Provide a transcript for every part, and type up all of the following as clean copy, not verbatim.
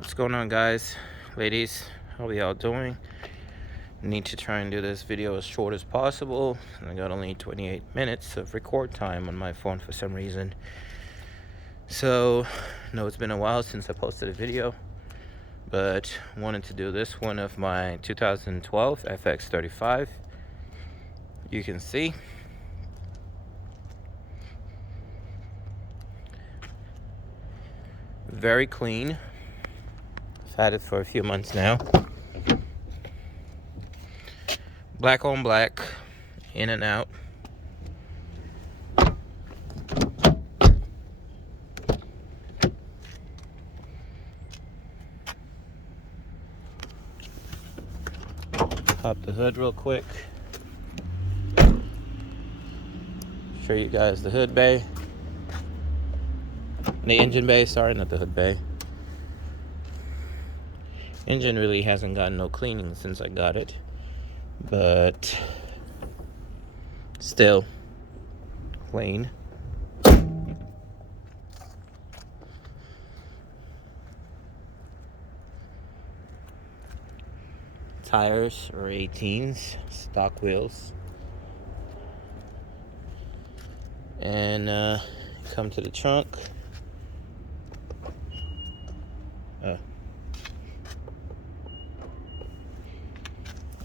What's going on, guys, ladies? How are y'all doing? Need to try and do this video as short as possible. I got only 28 minutes of record time on my phone for some reason. So, no, it's been a while since I posted a video, but wanted to do this one of my 2012 Fx35. You can see very clean. I've had it for a few months now. Black on black, in and out. Pop the hood real quick. Show you guys the hood bay. The engine bay, sorry, not the hood bay. Engine really hasn't gotten no cleaning since I got it, but still clean. Tires are 18s, stock wheels. And come to the trunk.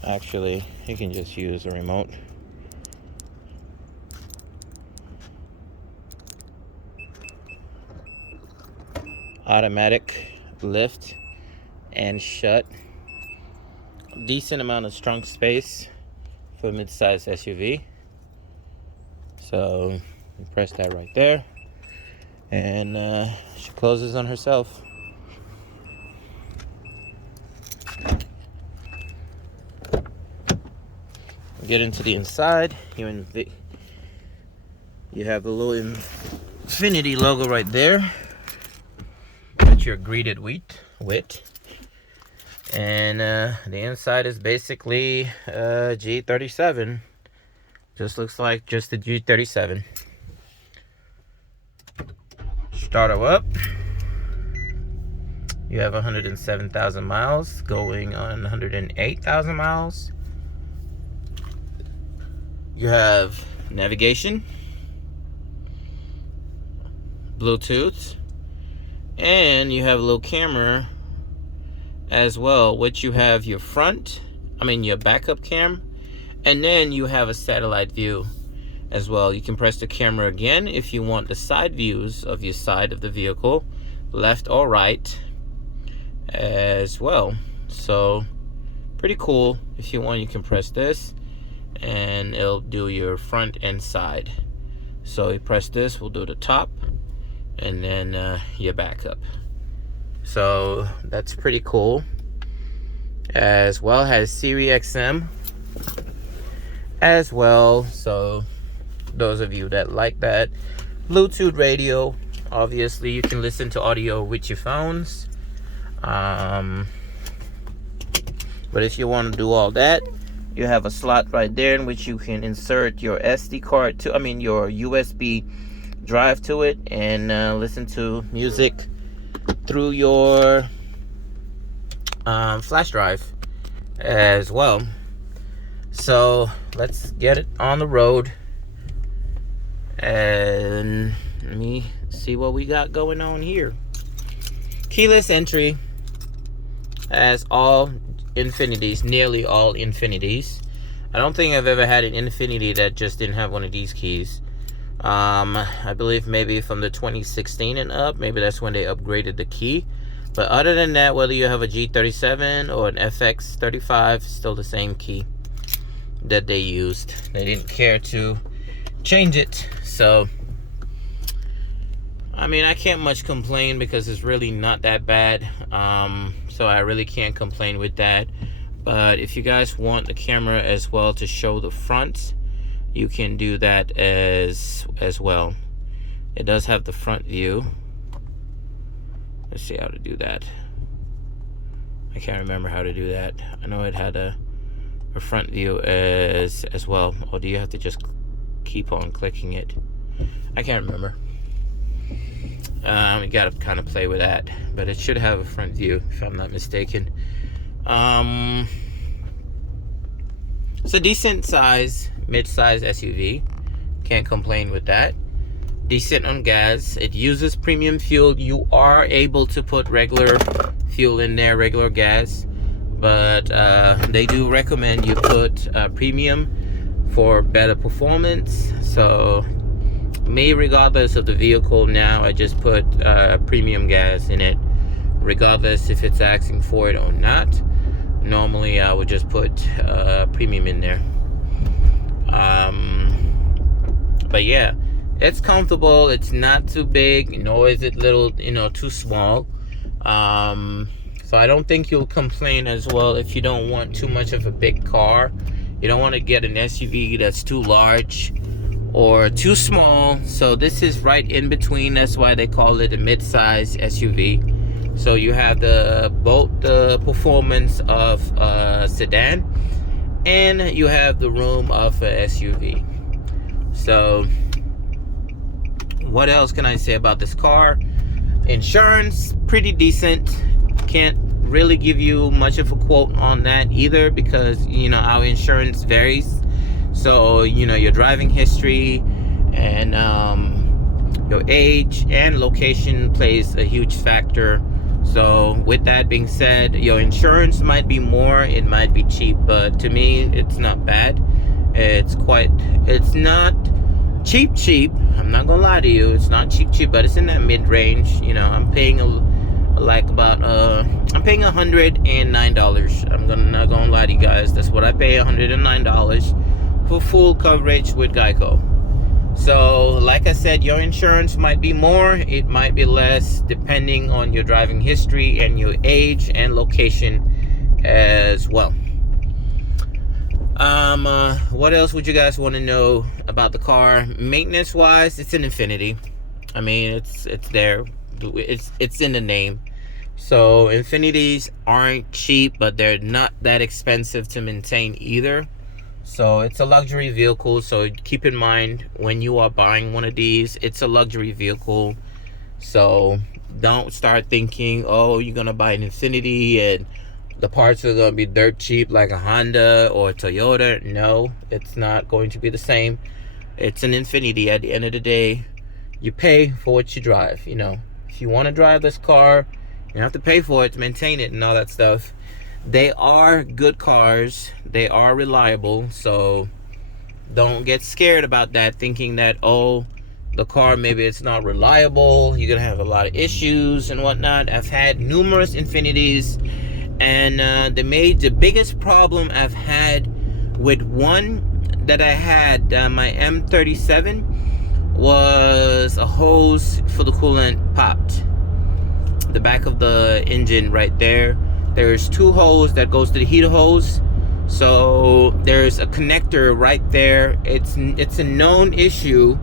Actually, you can just use a remote. Automatic lift and shut. Decent amount of trunk space for a mid-size SUV. So you press that right there, and she closes on herself. Get into the inside. You have the little Infiniti logo right there that you're greeted with. And the inside is basically G37. Just looks like just a G37. Start her up. You have 107,000 miles, going on 108,000 miles. You have navigation, Bluetooth, and you have a little camera as well, which you have your your backup cam, and then you have a satellite view as well. You can press the camera again if you want the side views of your side of the vehicle, left or right as well. So pretty cool. If you want, you can press this and it'll do your front and side. So you press this, we'll do the top, and then your backup. So that's pretty cool. As well, has Siri XM as well. So those of you that like that, Bluetooth radio. Obviously, you can listen to audio with your phones. But if you want to do all that, you have a slot right there in which you can insert your SD card to, your USB drive to it, and listen to music through your flash drive as well. So let's get it on the road and let me see what we got going on here. Keyless entry, as all Infinitis, nearly all Infinitis. I don't think I've ever had an Infiniti that just didn't have one of these keys. I believe maybe from the 2016 and up, maybe that's when they upgraded the key. But other than that, whether you have a G37 or an FX35, still the same key that they used. They didn't care to change it. So I can't much complain because it's really not that bad. So I really can't complain with that. But if you guys want the camera as well to show the front, you can do that as well. It does have the front view. Let's see how to do that. I can't remember how to do that. I know it had a front view as well. Or do you have to just keep on clicking it? I can't remember. You gotta kind of play with that, but it should have a front view if I'm not mistaken. It's a decent size, mid-size SUV. Can't complain with that. Decent on gas. It uses premium fuel. You are able to put regular fuel in there, regular gas, but they do recommend you put premium for better performance. So me, regardless of the vehicle, now I just put premium gas in it, regardless if it's asking for it or not. Normally I would just put premium in there. But yeah, it's comfortable. It's not too big, nor is it little, too small. So I don't think you'll complain as well if you don't want too much of a big car. You don't want to get an SUV that's too large or too small. So this is right in between. That's why they call it a mid-size SUV. So you have both the performance of a sedan, and you have the room of a SUV. So what else can I say about this car? Insurance, pretty decent. Can't really give you much of a quote on that either, because our insurance varies. So your driving history and your age and location plays a huge factor. So with that being said, your insurance might be more, it might be cheap, but to me it's not bad. It's not cheap. I'm not gonna lie to you, it's not cheap, but it's in that mid-range. I'm paying I'm paying $109. I'm not gonna lie to you guys, that's what I pay, $109 for full coverage with Geico. So like I said, your insurance might be more, it might be less, depending on your driving history and your age and location as well. What else would you guys want to know about the car? Maintenance wise, it's an Infiniti. I mean, it's there, it's in the name. So Infinitis aren't cheap, but they're not that expensive to maintain either. So it's a luxury vehicle. So keep in mind when you are buying one of these, it's a luxury vehicle. So don't start thinking, oh, you're gonna buy an Infiniti and the parts are gonna be dirt cheap like a Honda or a Toyota. No, it's not going to be the same. It's an Infiniti. At the end of the day, you pay for what you drive. If you want to drive this car, you have to pay for it to maintain it and all that stuff. They are good cars, they are reliable, so don't get scared about that, thinking that, oh, the car, maybe it's not reliable, you're gonna have a lot of issues and whatnot. I've had numerous Infinitis, and the biggest problem I've had with one that I had, my M37, was a hose for the coolant popped. The back of the engine right there, there's two holes that goes to the heater hose. So there's a connector right there. It's a known issue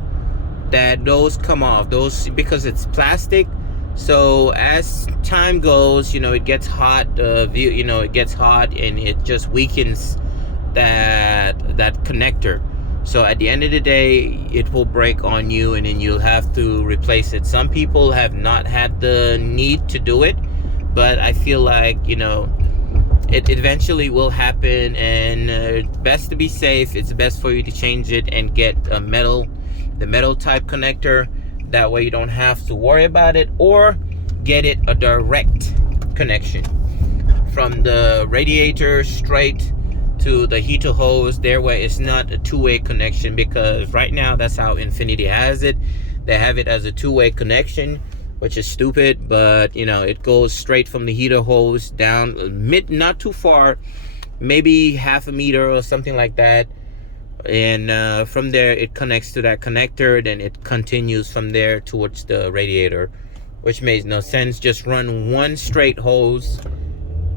that those come off, because it's plastic. So as time goes, it gets hot, it gets hot, and it just weakens that connector. So at the end of the day, it will break on you, and then you'll have to replace it. Some people have not had the need to do it, but I feel like it eventually will happen, and best to be safe, it's best for you to change it and get the metal type connector. That way you don't have to worry about it, or get it a direct connection from the radiator straight to the heater hose. Their way, it's not a two-way connection, because right now that's how Infiniti has it. They have it as a two-way connection, which is stupid, but it goes straight from the heater hose down not too far, maybe half a meter or something like that, and from there it connects to that connector, then it continues from there towards the radiator, which makes no sense. Just run one straight hose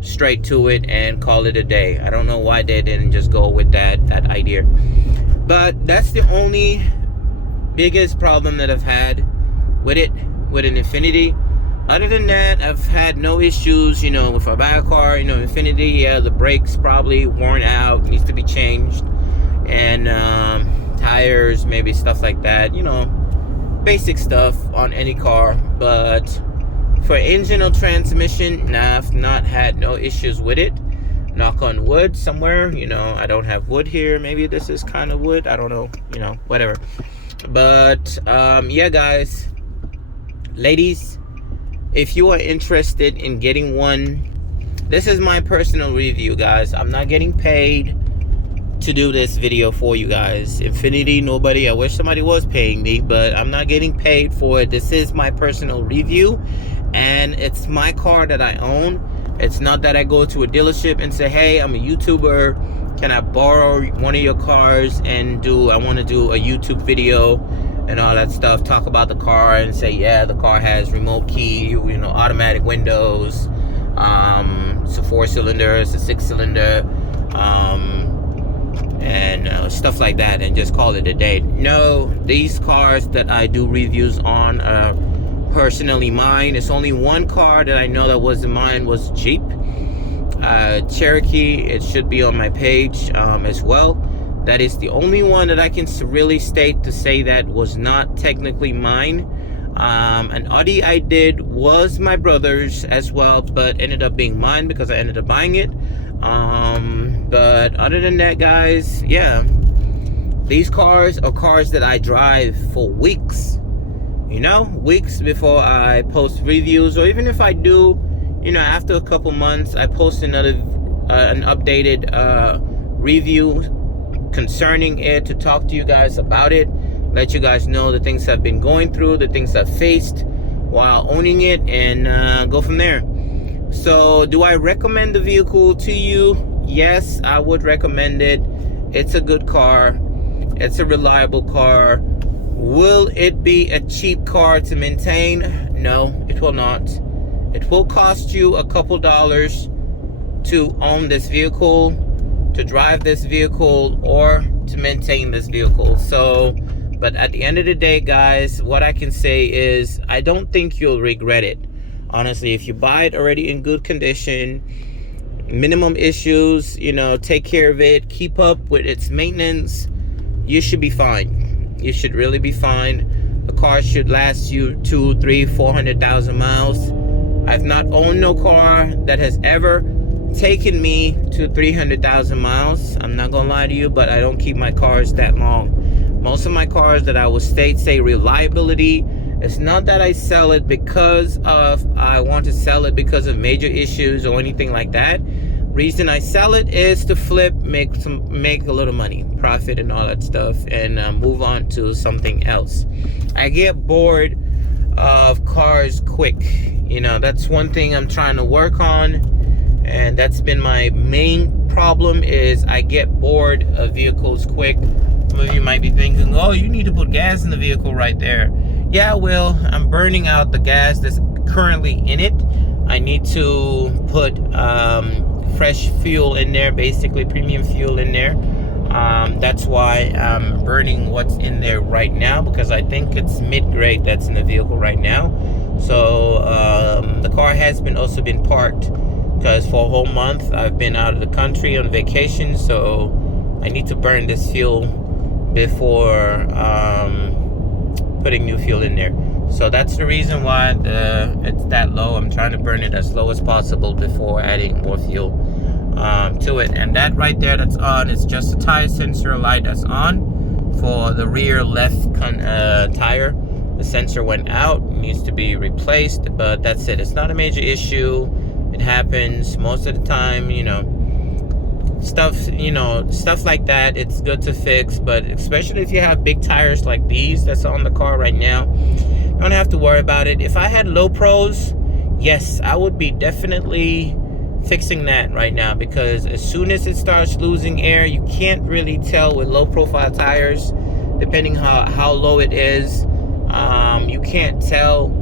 straight to it and call it a day. I don't know why they didn't just go with that idea, but that's the only biggest problem that I've had with an Infiniti. Other than that, I've had no issues. If I buy a car, Infiniti, yeah, the brakes probably worn out, needs to be changed, and tires, maybe stuff like that. basic stuff on any car. But for engine or transmission, nah, I've not had no issues with it. Knock on wood somewhere. You know, I don't have wood here. Maybe this is kind of wood. I don't know. You know, whatever. But yeah, guys, ladies, if you are interested in getting one, this is my personal review, guys. I'm not getting paid to do this video for you guys. Infiniti, nobody. I wish somebody was paying me, but I'm not getting paid for it. This is my personal review, and it's my car that I own. It's not that I go to a dealership and say, hey, I'm a YouTuber, can I borrow one of your cars and I want to do a YouTube video and all that stuff, talk about the car and say, yeah, the car has remote key, you know, automatic windows, it's a 4-cylinder, it's a 6-cylinder, and stuff like that, and just call it a day. No, these cars that I do reviews on are personally mine. It's only one car that I know that wasn't mine, was Jeep Cherokee. It should be on my page as well. That is the only one that I can really state to say that was not technically mine. An Audi I did was my brother's as well, but ended up being mine because I ended up buying it. But other than that, guys, yeah, these cars are cars that I drive for weeks, you know, weeks before I post reviews, or even if I do, you know, after a couple months, I post another an updated review concerning it to talk to you guys about it, let you guys know the things I've been going through, the things I've faced while owning it, and go from there. So do I recommend the vehicle to you? Yes, I would recommend it. It's a good car. It's a reliable car. Will it be a cheap car to maintain? No, it will not. It will cost you a couple dollars to own this vehicle, to drive this vehicle, or to maintain this vehicle. So, but at the end of the day, guys, what I can say is I don't think you'll regret it. Honestly, if you buy it already in good condition, minimum issues, you know, take care of it, keep up with its maintenance, you should be fine. You should really be fine. The car should last you 200,000, 300,000, 400,000 miles. I've not owned no car that has ever taken me to 300,000 miles. I'm not gonna lie to you, but I don't keep my cars that long. Most of my cars that I would say reliability, it's not that I sell it because I want to sell it because of major issues or anything like that. Reason I sell it is to flip, make a little money, profit and all that stuff, and move on to something else. I get bored of cars quick. You know, that's one thing I'm trying to work on, and that's been my main problem, is I get bored of vehicles quick. Some of you might be thinking, oh, you need to put gas in the vehicle right there. Yeah, well, I'm burning out the gas that's currently in it. I need to put fresh fuel in there, basically premium fuel in there. That's why I'm burning what's in there right now, because I think it's mid-grade that's in the vehicle right now. So the car has also been parked, because for a whole month I've been out of the country on vacation, so I need to burn this fuel before putting new fuel in there. So that's the reason why it's that low. I'm trying to burn it as low as possible before adding more fuel to it. And that right there that's on, it's just a tire sensor light that's on for the rear left tire. The sensor went out, needs to be replaced, but that's it. It's not a major issue. It happens most of the time, you know, stuff like that. It's good to fix, but especially if you have big tires like these that's on the car right now, you don't have to worry about it. If I had low pros, yes, I would be definitely fixing that right now, because as soon as it starts losing air, you can't really tell with low profile tires, depending how low it is. You can't tell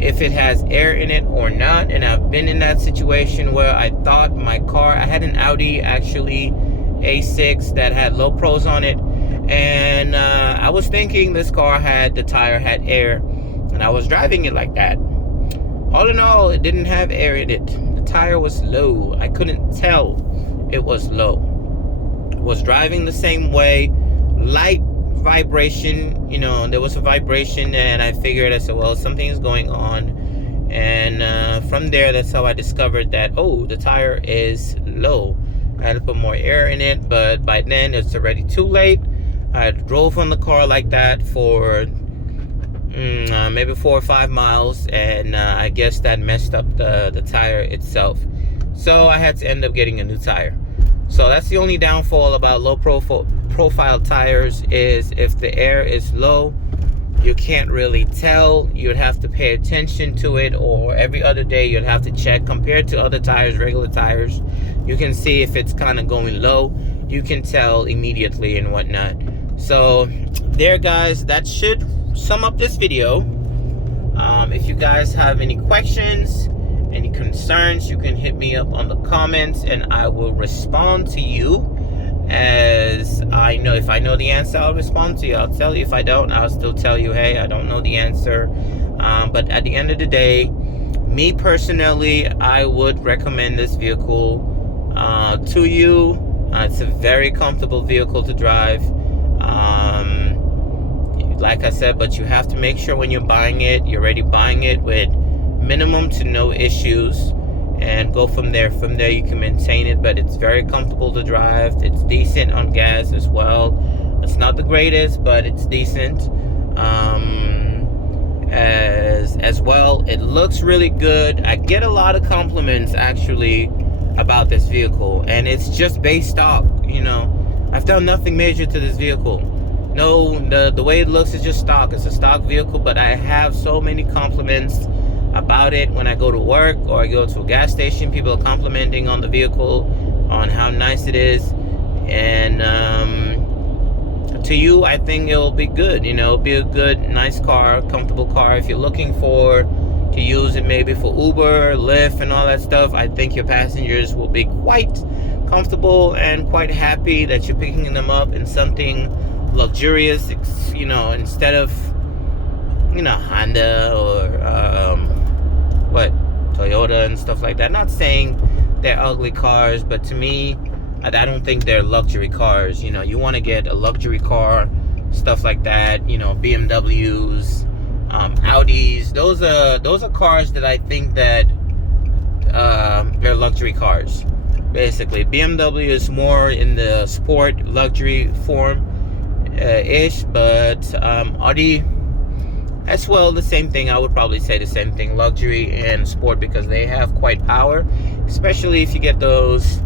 if it has air in it or not. And I've been in that situation where I thought my car, I had an Audi actually A6 that had low pros on it, and I was thinking this car the tire had air, and I was driving it like that. All in all, it didn't have air in it. The tire was low. I couldn't tell it was low. I was driving the same way, light vibration, there was a vibration, and I figured, I said, well, something is going on. And from there, that's how I discovered that, oh, the tire is low. I had to put more air in it, but by then it's already too late. I drove on the car like that for maybe 4 or 5 miles, and I guess that messed up the tire itself. So I had to end up getting a new tire. So that's the only downfall about low profile tires, is if the air is low, you can't really tell. You'd have to pay attention to it, or every other day you'd have to check. Compared to other tires, regular tires, you can see if it's kind of going low. You can tell immediately and whatnot. So there, guys, that should sum up this video. If you guys have any questions, any concerns, you can hit me up on the comments, and I will respond to you. As I know, if I know the answer, I'll respond to you. I'll tell you. If I don't, I'll still tell you, hey, I don't know the answer. But at the end of the day, me personally, I would recommend this vehicle to you. It's a very comfortable vehicle to drive. Like I said, but you have to make sure when you're buying it, you're already buying it with minimum to no issues, and go from there. From there, you can maintain it, but it's very comfortable to drive. It's decent on gas as well. It's not the greatest, but it's decent. As well, it looks really good. I get a lot of compliments actually about this vehicle, and it's just base stock. I've done nothing major to this vehicle. No, the way it looks is just stock. It's a stock vehicle, but I have so many compliments about it when I go to work or I go to a gas station. People are complimenting on the vehicle, on how nice it is, and to you, I think it'll be good. It'll be a good, nice car, comfortable car. If you're looking to use it maybe for Uber, Lyft, and all that stuff, I think your passengers will be quite comfortable and quite happy that you're picking them up in something luxurious, instead of Honda or Toyota and stuff like that. Not saying they're ugly cars, but to me, I don't think they're luxury cars. You want to get a luxury car, stuff like that. BMWs, Audis. Those are cars that I think that they're luxury cars. Basically, BMW is more in the sport luxury form ish, but Audi as well, the same thing. I would probably say the same thing, luxury and sport, because they have quite power, especially if you get those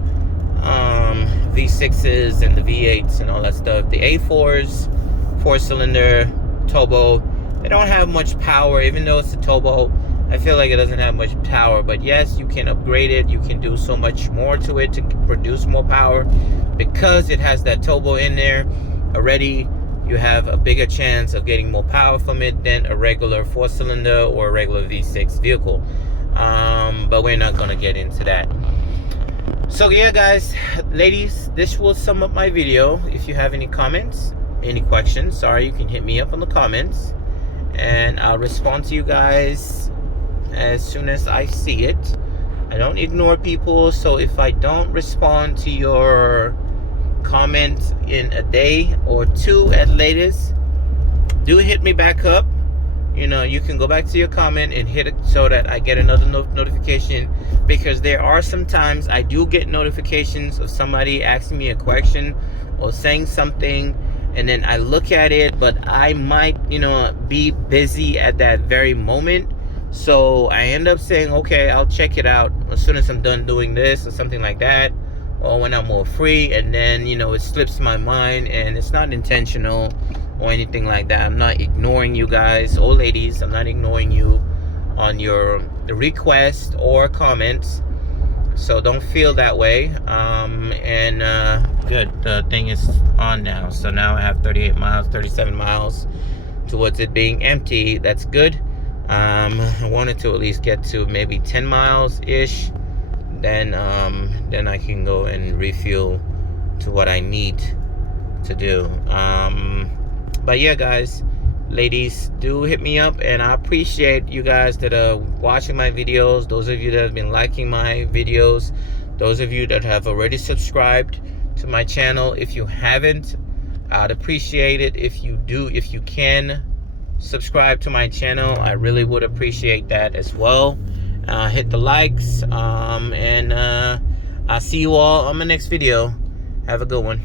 V6s and the V8s and all that stuff. The A4s, 4-cylinder turbo, they don't have much power. Even though it's a turbo, I feel like it doesn't have much power. But yes, you can upgrade it. You can do so much more to it to produce more power, because it has that turbo in there already. You have a bigger chance of getting more power from it than a regular 4-cylinder or a regular V6 vehicle. But we're not gonna get into that. So yeah, guys, ladies, this will sum up my video. If you have any comments, any questions, you can hit me up in the comments, and I'll respond to you guys as soon as I see it. I don't ignore people, so if I don't respond to your comment in a day or two at latest, do hit me back up. You can go back to your comment and hit it so that I get another notification, because there are some times I do get notifications of somebody asking me a question or saying something, and then I look at it, but I might be busy at that very moment. So I end up saying, okay, I'll check it out as soon as I'm done doing this or something like that, or when I'm more free, and then it slips my mind, and it's not intentional or anything like that. I'm not ignoring you guys or ladies. I'm not ignoring you on your request or comments, so don't feel that way. Good, the thing is on now, so now I have 38 miles, 37 miles towards it being empty. That's good. I wanted to at least get to maybe 10 miles ish, then I can go and refuel to what I need to do. But yeah, guys, ladies, do hit me up, and I appreciate you guys that are watching my videos. Those of you that have been liking my videos, those of you that have already subscribed to my channel. If you haven't, I'd appreciate it if you can subscribe to my channel. I really would appreciate that as well. Hit the likes, and I'll see you all on my next video. Have a good one.